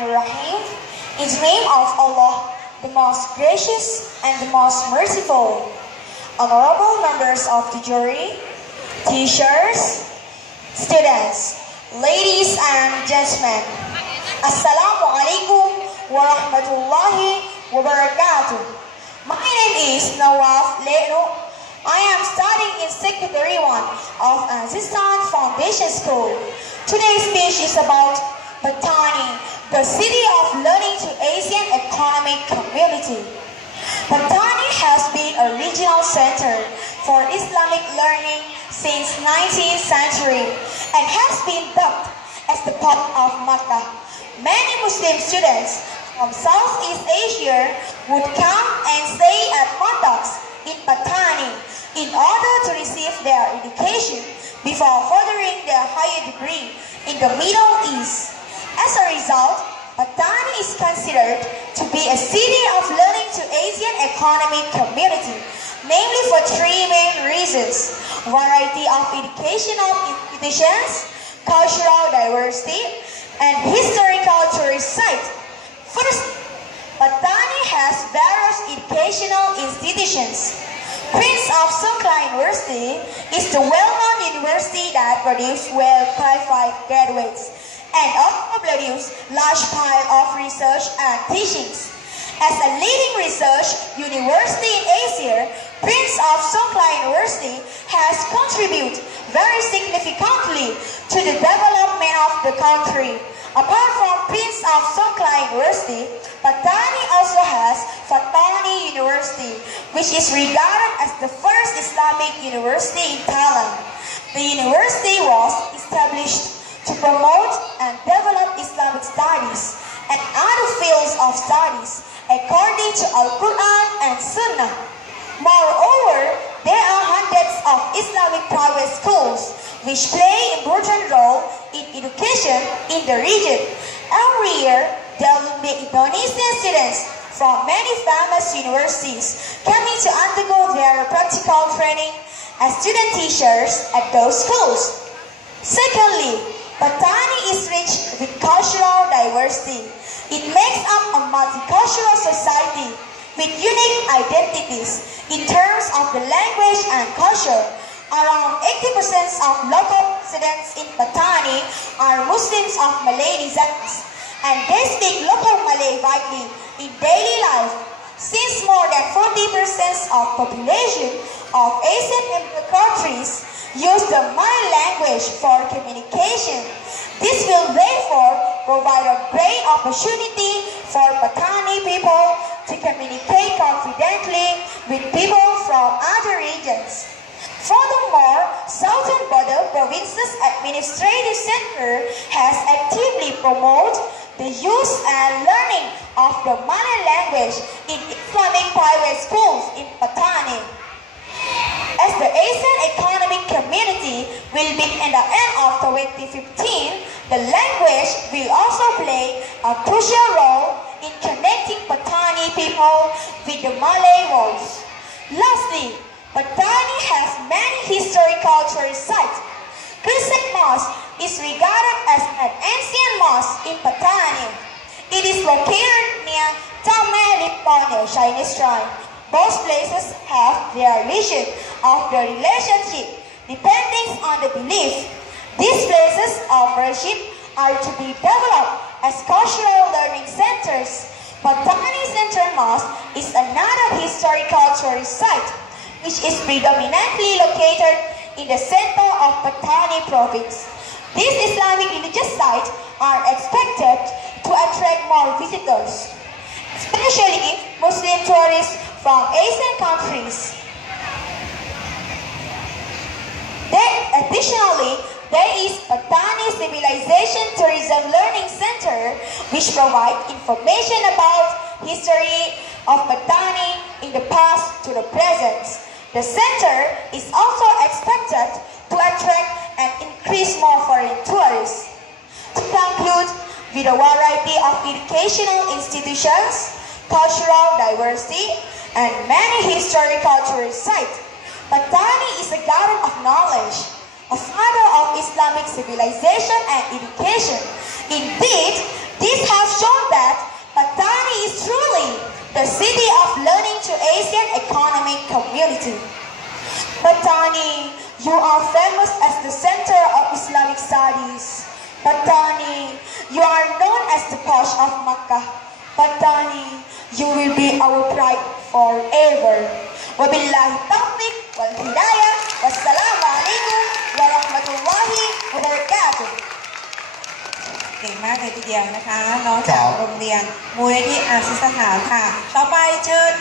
Bismillahirrahmanirrahim. In the name of Allah, the most gracious and the most merciful. Honorable members of the jury, teachers, students, ladies and gentlemen, Assalamu alaikum wa rahmatullahi wa barakatuh. My name is Nawaf Leno. I am studying in Secondary 1 of Azizan Foundation School. Today's speech is about Patani, the city of learning to Asian Economic Community. Patani has been a regional center for Islamic learning since 19th century and has been dubbed as the port of Makkah. Many Muslim students from Southeast Asia would come and stay at mosques in Patani in order to receive their education before furthering their higher degree in the Middle East. As a result, Patani is considered to be a city of learning to Asian economic community, namely for three main reasons: variety of educational institutions, cultural diversity, and historical tourist sites. First, Patani has various educational institutions. Prince of Songkla University is the well-known university that produces well-qualified graduates and also produces large pile of research and teachings. As a leading research university in Asia, Prince of Songkla University has contributed very significantly to the development of the country. Apart from Prince of Songkla University, Patani also has Fatani University, which is regarded as the first Islamic university in Thailand. The university was established to promote and develop Islamic studies and other fields of studies according to Al-Quran and Sunnah. Moreover, there are hundreds of Islamic private schools which play an important role in education in the region. Every year, there will be Indonesian students from many famous universities coming to undergo their practical training as student teachers at those schools. Secondly, Patani is rich with cultural diversity. It makes up a multicultural society with unique identities in terms of the language and culture. Around 80% of local residents in Patani are Muslims of Malay descent, and they speak local Malay widely in daily life. Since more than 40% of population of Asian countries use the Malay language for communication, this will therefore provide a great opportunity for Patani people to communicate confidently with people from other regions. Furthermore, Southern Border Provinces Administrative Center has actively promoted the use and learning of the Malay language in Islamic private schools in Patani. As the Asian Economic Community will be at the end of 2015, the language will also play a crucial role in connecting Patani people with the Malay world. Lastly, Patani has many historical tourist sites. Crescent Mosque is regarded as an ancient mosque in Patani. It is located near Tamai Limpone Chinese shrine. Both places have their region of the relationship depending on the belief. These places of worship are to be developed as cultural learning centers. Patani Central Mosque is another historical tourist site, which is predominantly located in the center of Patani province. These Islamic religious sites are expected to attract more visitors, especially Muslim tourists from Asian countries. Additionally, there is Patani Civilization Tourism Learning Center, which provides information about history of Patani in the past to the present. The center is also expected to attract and increase more foreign tourists. To conclude, with a variety of educational institutions, cultural diversity, and many historical tourist sites, Patani is a garden of knowledge, a father of Islamic civilization and education. Indeed, these have shown the City of Learning to Asian Economic Community. Patani, you are famous as the center of Islamic studies. Patani, you are known as the Posh of Makkah. Patani, you will be our pride forever. Wabillahi taufiq wal hidayah. Wassalamu alaikum warahmatullahi wabarakatuh. เก่งมากเลยทีเดียวนะคะน้อง ครั จาก บ โรงเรียนมูลนิธิอาซิสถานค่ะ ต่อไปเชิญ